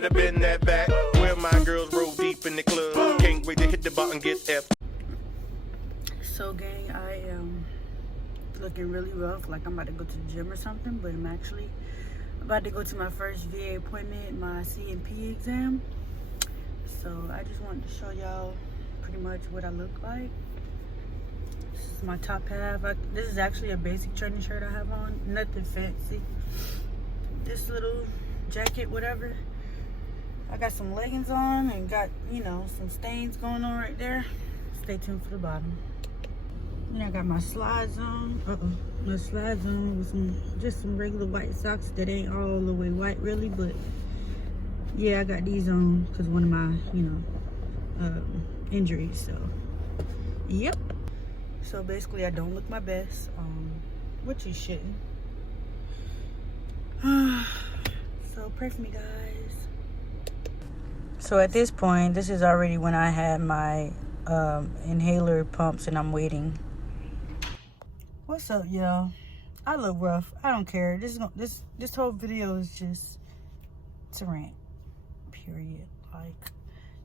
better bend that back. Where my girls roll deep in the club. Can't wait to hit the bar and get F. So gang, I am looking really rough, like I'm about to go to the gym or something, but I'm actually about to go to my first VA appointment, my C&P exam. So I just wanted to show y'all pretty much what I look like. This is my top half. This is actually a basic training shirt I have on, nothing fancy. This little jacket, whatever. I got some leggings on and got, you know, some stains going on right there. Stay tuned for the bottom. And I got my slides on. My slides on with just some regular white socks that ain't all the way white really, but yeah, I got these on because one of my, injuries. So, yep. So basically, I don't look my best, which you shouldn't. So pray for me, guys. So at this point, this is already when I had my inhaler pumps and I'm waiting. What's up, y'all? I look rough. I don't care. This whole video is just it's a rant. Period. Like,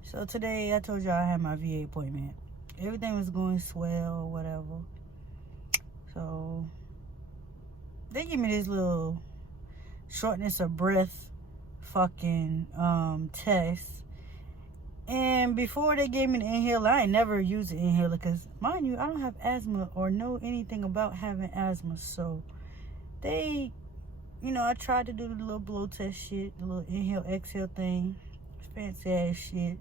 so today I told y'all I had my VA appointment. Everything was going swell, whatever. So they give me this little shortness of breath fucking test. And before they gave me the inhaler, I ain't never used the inhaler because, mind you, I don't have asthma or know anything about having asthma. So they, I tried to do the little blow test shit, the little inhale, exhale thing, fancy ass shit,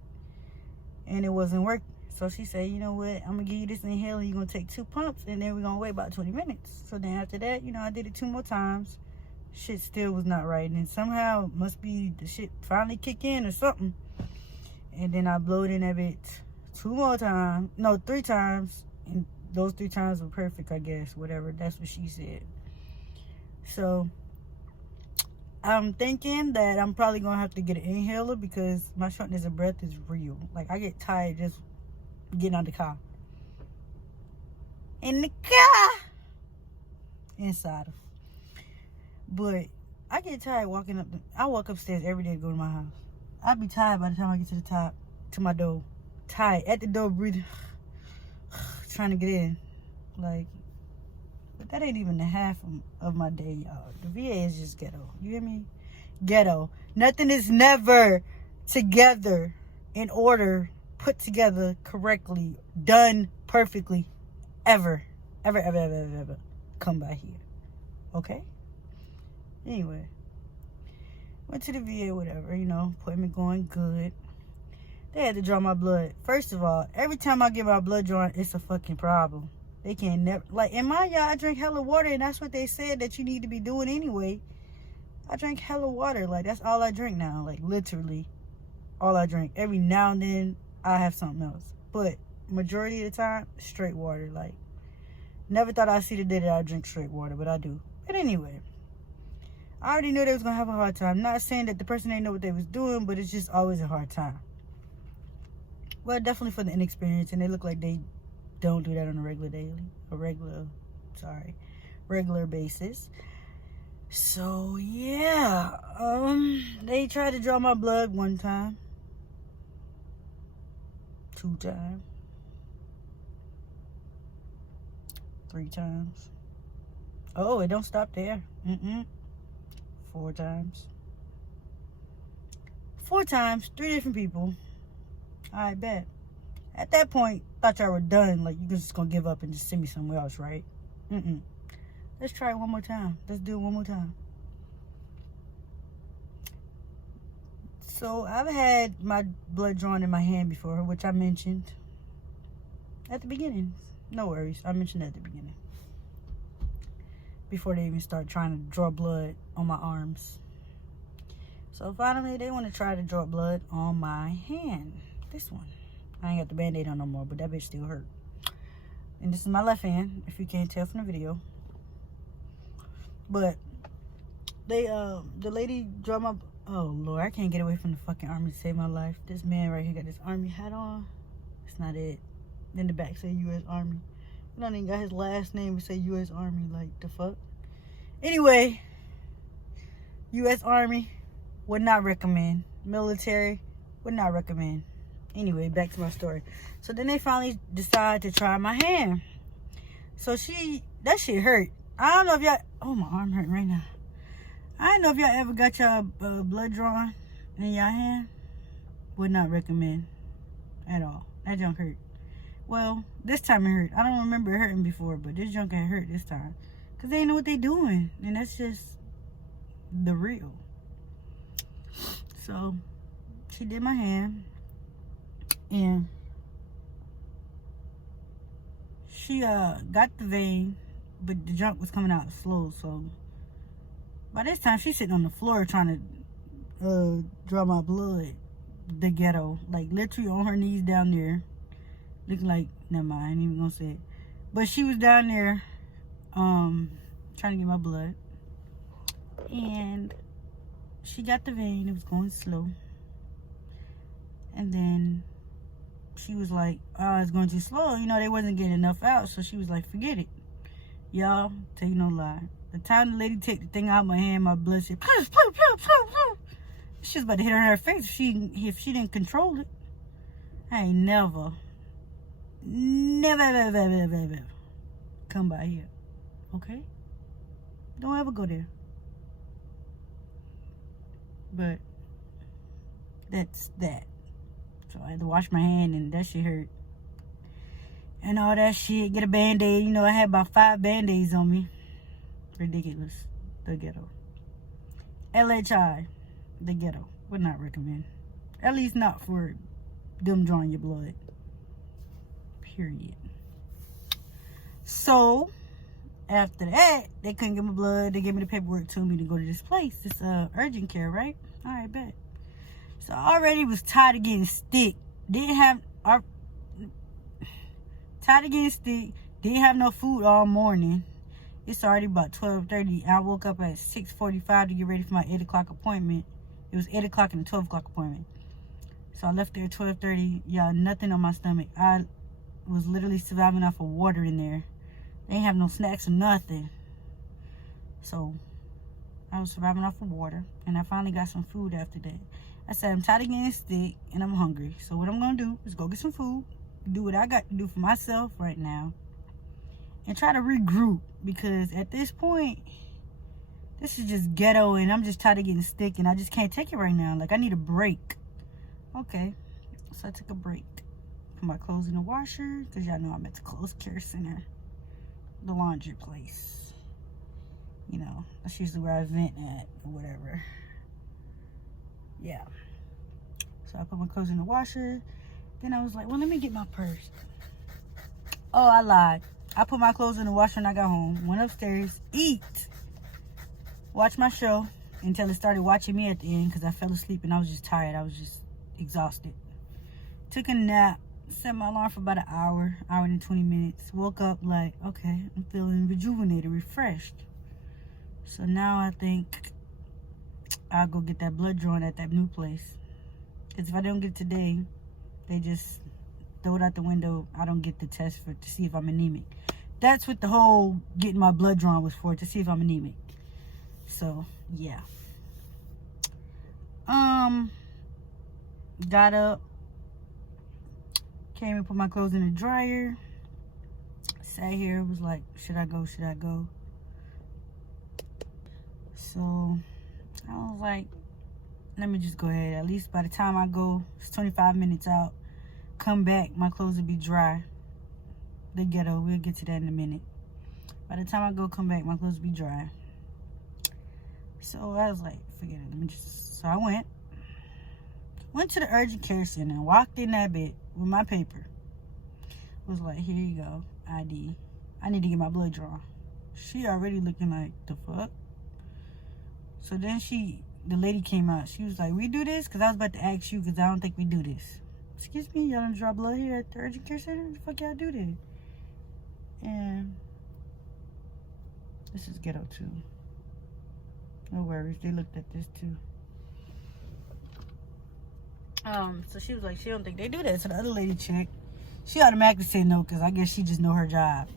and it wasn't working. So she said, you know what, I'm going to give you this inhaler, you're going to take 2 pumps, and then we're going to wait about 20 minutes. So then after that, I did it 2 more times. Shit still was not right. And somehow, must be the shit finally kick in or something. And then I blowed in that bitch 2 more times. No, 3 times. And those 3 times were perfect, I guess. Whatever. That's what she said. So, I'm thinking that I'm probably going to have to get an inhaler because my shortness of breath is real. Like, I get tired just getting out the car. In the car! Inside of. But I get tired walking up. I walk upstairs every day to go to my house. I'd be tired by the time I get to the top, to my door. Tired. At the door, breathing. Trying to get in. Like, but that ain't even the half of my day, y'all. The VA is just ghetto. You hear me? Ghetto. Nothing is never together, in order, put together correctly, done perfectly, ever. Ever. Come by here. Okay? Anyway. Went to the VA, whatever, appointment going good. They had to draw my blood. First of all, every time I get my blood drawn, it's a fucking problem. They can't never, like, in my yard, I drink hella water, and that's what they said that you need to be doing anyway. I drink hella water. Like, that's all I drink now. Like, literally, all I drink. Every now and then, I have something else. But majority of the time, straight water. Like, never thought I'd see the day that I drink straight water, but I do. But anyway. I already knew they was going to have a hard time. Not saying that the person didn't know what they was doing, but it's just always a hard time. Well, definitely for the inexperienced, and they look like they don't do that on a regular basis. So, yeah. They tried to draw my blood 1 time. 2 times. 3 times. Oh, it don't stop there. 4 times. 4 times, 3 different people. I bet. At that point, thought y'all were done. Like, you're just gonna give up and just send me somewhere else, right? Let's try it one more time. Let's do it one more time. So, I've had my blood drawn in my hand before, which I mentioned at the beginning. No worries. I mentioned that at the beginning. Before they even start trying to draw blood on my arms. So finally, they want to try to draw blood on my hand. This one. I ain't got the band-aid on no more, but that bitch still hurt. And this is my left hand, if you can't tell from the video. But they, the lady drew my, oh Lord, I can't get away from the fucking army to save my life. This man right here got this army hat on. It's not it. Then the back say U.S. Army. I don't even got his last name to say U.S. Army. Like, the fuck? Anyway, U.S. Army would not recommend. military, would not recommend. Anyway, back to my story. So then they finally decide to try my hand. So that shit hurt. I don't know if y'all, oh, my arm hurting right now. I don't know if y'all ever got y'all blood drawn in your hand. Would not recommend at all. That junk hurt. Well, this time it hurt. I don't remember it hurting before, but this junk had hurt this time. Because they ain't know what they doing. And that's just the real. So, she did my hand. And she got the vein, but the junk was coming out slow. So, by this time, she's sitting on the floor trying to draw my blood. The ghetto. Like, literally on her knees down there. Looking like, never mind, I ain't even gonna say it. But she was down there, trying to get my blood. And she got the vein, it was going slow. And then she was like, oh, it's going too slow. You know, they wasn't getting enough out, so she was like, forget it. Y'all, tell you no lie. The time the lady take the thing out of my hand, my blood said, she was about to hit her in her face if she didn't control it. I ain't never come by here, okay? Don't ever go there. But that's that. So I had to wash my hand, and that shit hurt. And all that shit, get a band-aid. You know, I had about 5 band-aids on me. Ridiculous. The ghetto. LHI. The ghetto. Would not recommend. At least not for them drawing your blood. Period. So, after that, they couldn't get my blood. They gave me the paperwork, told me to go to this place. It's urgent care, right? All right, bet. So, I already was tired of getting sick. Tired of getting sick. Didn't have no food all morning. It's already about 12:30. I woke up at 6:45 to get ready for my 8 o'clock appointment. It was 8 o'clock and a 12 o'clock appointment. So, I left there at 12:30. Y'all, nothing on my stomach. I was literally surviving off of water in there. They ain't have no snacks or nothing. So, I was surviving off of water. And I finally got some food after that. I said, I'm tired of getting sick and I'm hungry. So, what I'm going to do is go get some food. Do what I got to do for myself right now. And try to regroup. Because at this point, this is just ghetto. And I'm just tired of getting sick. And I just can't take it right now. Like, I need a break. Okay. So, I took a break. Put my clothes in the washer. Because y'all know I'm at the clothes care center. The laundry place. You know, that's usually where I vent at or whatever. Yeah. So I put my clothes in the washer. Then I was like, well, let me get my purse. Oh, I lied. I put my clothes in the washer when I got home. Went upstairs, eat. Watched my show until it started watching me at the end because I fell asleep and I was just tired. I was just exhausted. Took a nap. Set my alarm for about an hour and 20 minutes. Woke up like, okay, I'm feeling rejuvenated, refreshed. So now I think I'll go get that blood drawn at that new place. Because if I don't get it today, they just throw it out the window. I don't get the test to see if I'm anemic. That's what the whole getting my blood drawn was for, to see if I'm anemic. So, yeah. Got up. Came and put my clothes in the dryer. Sat here, was like, should I go? Should I go? So, I was like, let me just go ahead. At least by the time I go, it's 25 minutes out. Come back, my clothes will be dry. The ghetto, we'll get to that in a minute. By the time I go, come back, my clothes will be dry. So, I was like, forget it. So, I went to the urgent care center and walked in that bit with my paper. Was like, here you go, ID. I need to get my blood drawn. She already looking like, the fuck? So then the lady came out. She was like, we do this? Because I was about to ask you because I don't think we do this. Excuse me, y'all don't draw blood here at the urgent care center? The fuck y'all do this? And this is ghetto too. No worries, they looked at this too. So she was like, she don't think they do that. So the other lady checked. She automatically said no, because I guess she just know her job.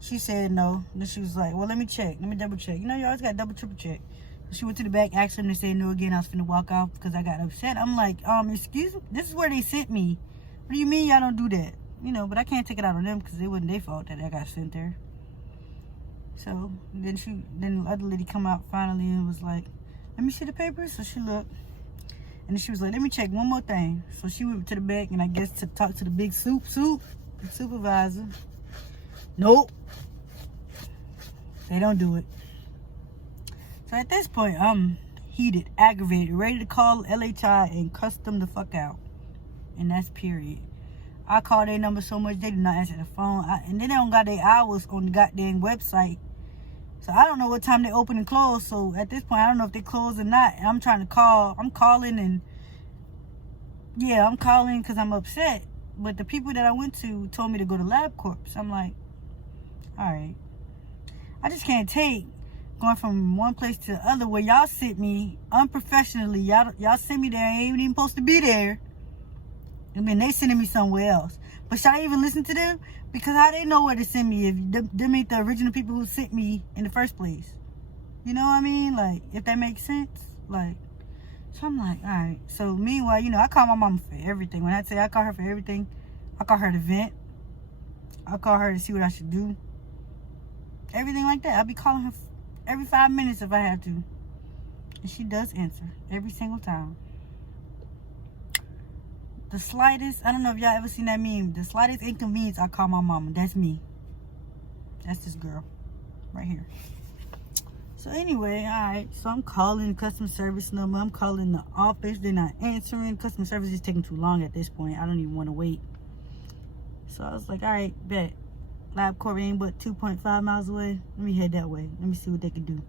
She said no. Then she was like, well, let me check. Let me double check. You know, you always got to double, triple check. She went to the back, asked them to say no again. I was finna walk off because I got upset. I'm like, excuse me? This is where they sent me. What do you mean y'all don't do that? You know, but I can't take it out on them because it wasn't their fault that I got sent there. So then the other lady come out finally and was like, let me see the papers. So she looked. And then she was like, let me check one more thing. So she went to the back and I guess to talk to the big the supervisor. Nope. They don't do it. So at this point, I'm heated, aggravated, ready to call LHI and cuss them the fuck out. And that's period. I call their number so much, they do not answer the phone. And then they don't got their hours on the goddamn website. So I don't know what time they open and close. So at this point, I don't know if they close or not. And I'm trying to call. I'm calling and... yeah, I'm calling because I'm upset. But the people that I went to told me to go to LabCorp. So I'm like, all right. I just can't take going from one place to the other where y'all sent me unprofessionally. Y'all sent me there. I ain't even supposed to be there. And then they sending me somewhere else. But should I even listen to them? Because how they know where to send me if them ain't the original people who sent me in the first place? You know what I mean? Like, if that makes sense. Like, so I'm like, all right. So meanwhile, you know, I call my mama for everything. When I say I call her for everything, I call her to vent. I call her to see what I should do. Everything like that. I'll be calling her every 5 minutes if I have to. And she does answer every single time. The slightest, I don't know if y'all ever seen that meme. The slightest inconvenience, I call my mama. That's me. That's this girl right here. So anyway, all right. So I'm calling customer service number. I'm calling the office. They're not answering. Customer service is taking too long at this point. I don't even want to wait. So I was like, all right, bet. LabCorp ain't but 2.5 miles away. Let me head that way. Let me see what they can do.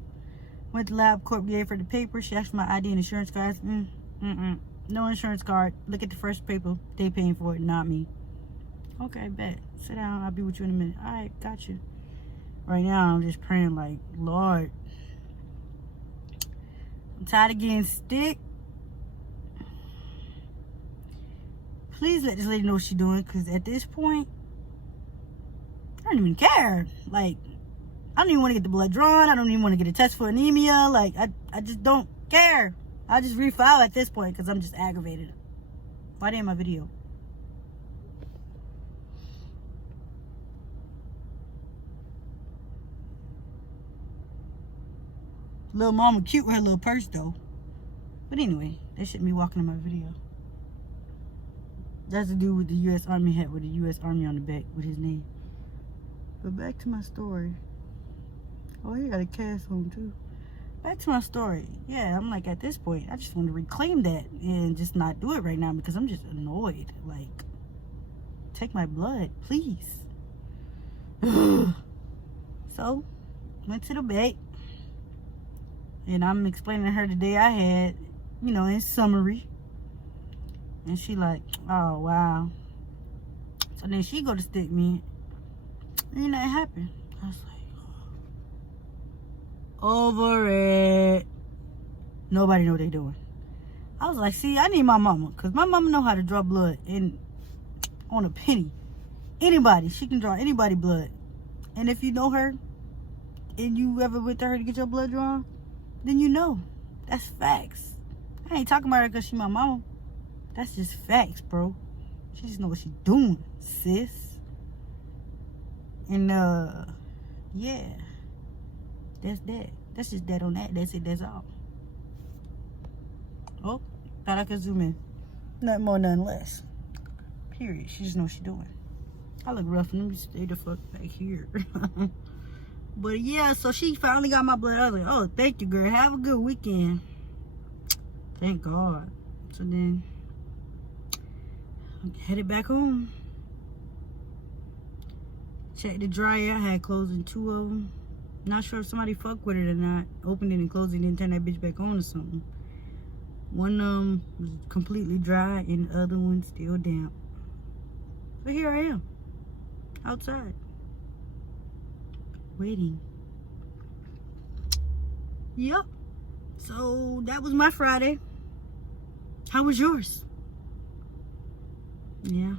Went to LabCorp, gave her the paper. She asked for my ID and insurance cards. No insurance card. Look at the first paper. They paying for it, not me. Okay, bet. Sit down. I'll be with you in a minute. All right, got you. Right now, I'm just praying like, Lord, I'm tired of getting sick. Please let this lady know what she's doing, because at this point, I don't even care. Like, I don't even want to get the blood drawn. I don't even want to get a test for anemia. Like, I just don't care. I just refile at this point because I'm just aggravated. Why didn't my video? Little mama cute with her little purse though. But anyway, that shouldn't be walking in my video. That's the dude with the U.S. Army hat with the U.S. Army on the back with his name. But back to my story. Oh, he got a cast on too. Back to my story. Yeah, I'm like, at this point, I just want to reclaim that and just not do it right now because I'm just annoyed. Like, take my blood, please. So, went to the bank. And I'm explaining to her the day I had, you know, in summary. And she like, oh, wow. So then she go to stick me. And that happened. I was like, over it. Nobody know what they doing. I was like, see, I need my mama. Because my mama know how to draw blood. And on a penny. Anybody. She can draw anybody blood. And if you know her, and you ever went to her to get your blood drawn, then you know. That's facts. I ain't talking about her because she my mama. That's just facts, bro. She just know what she's doing, sis. And, yeah. That's that. That's just that on that. That's it. That's all. Oh, thought I could zoom in. Nothing more, nothing less. Period. She just knows what she's doing. I look rough. Let me stay the fuck back here. But yeah, so she finally got my blood. I was like, oh, thank you, girl. Have a good weekend. Thank God. So then, I headed back home. Checked the dryer. I had clothes in 2 of them. Not sure if somebody fucked with it or not. Opened it and closed it and turn that bitch back on or something. One of them was completely dry and the other one still damp. But here I am. Outside. Waiting. Yep. So that was my Friday. How was yours? Yeah.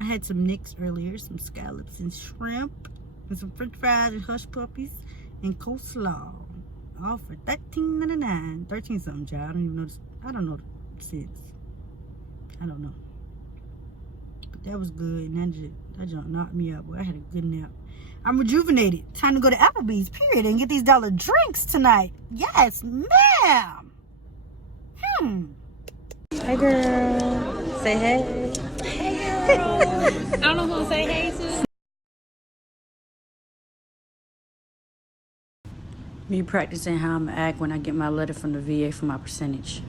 I had some nicks earlier, some scallops and shrimp, and some french fries and hush puppies. and coleslaw. All for $13.99. 13 something, child. I don't even know. I don't know the cents. I don't know. But that was good, and that just knocked me out. Boy, I had a good nap. I'm rejuvenated. Time to go to Applebee's, period, and get these dollar drinks tonight. Yes, ma'am. Hey, girl. Say hey. Hey, girl. I don't know who to say hey to. Me practicing how I'm going to act when I get my letter from the VA for my percentage.